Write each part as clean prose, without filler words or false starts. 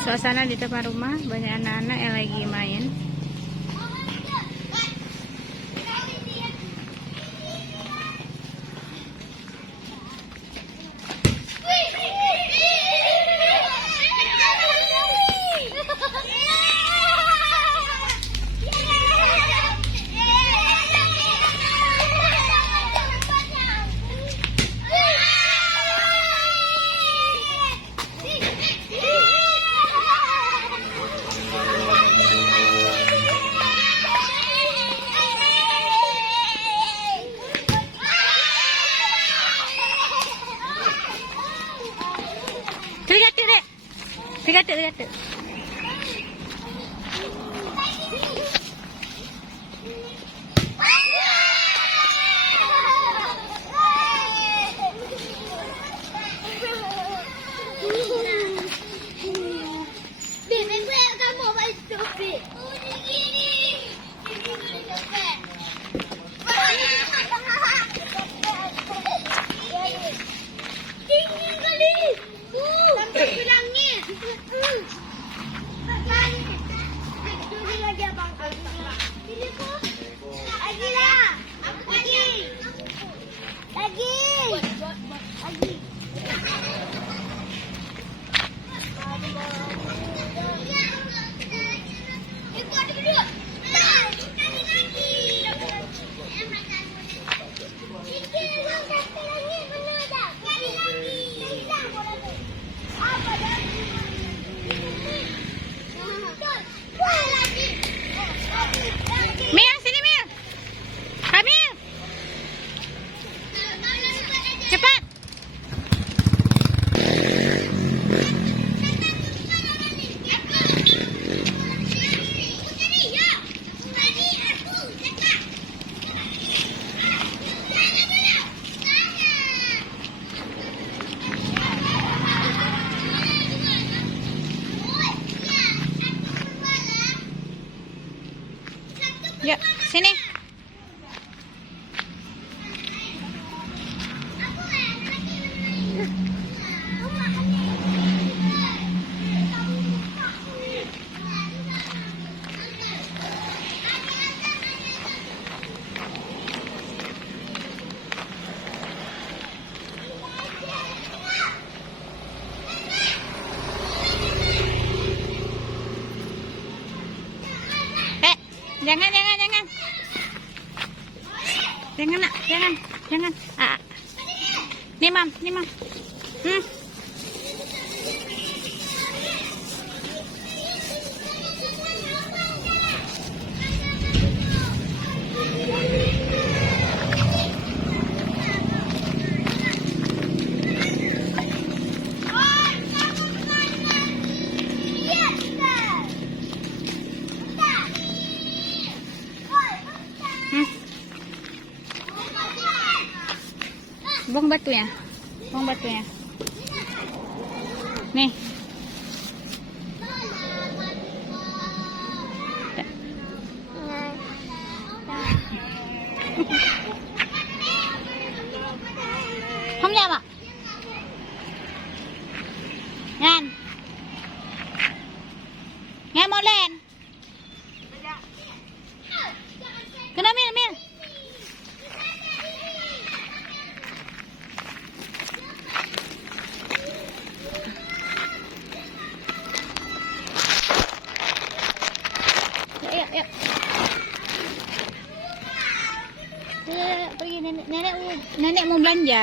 Suasana di depan rumah, banyak anak-anak yang lagi main. Lihat. Yuk, sini. Jangan. Jangan nak, jangan. Nih mam. Buang batunya. Nih. Không nhầm ạ. Nghe mau lên. Kena Mil. Yuk. Pergi nenek mau belanja.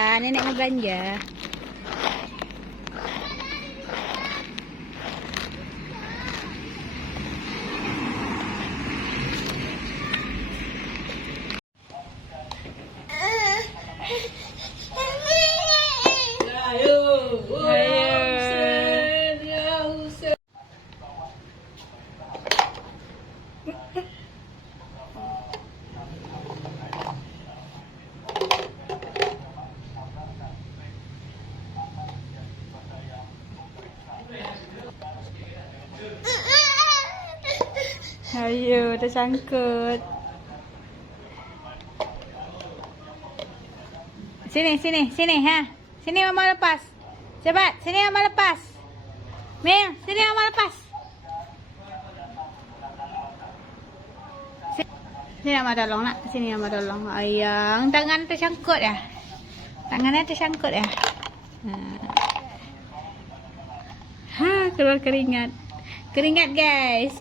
Ayo, tersangkut. Sini ha. Sini mama lepas. Cepat, sini mama lepas. Mel, sini Mama lepas. Sini Mama tolong nak. Sini Mama tolong. Ayang, tangan tersangkut ya. Tangannya tersangkut ya. Keluar keringat. Keringat guys.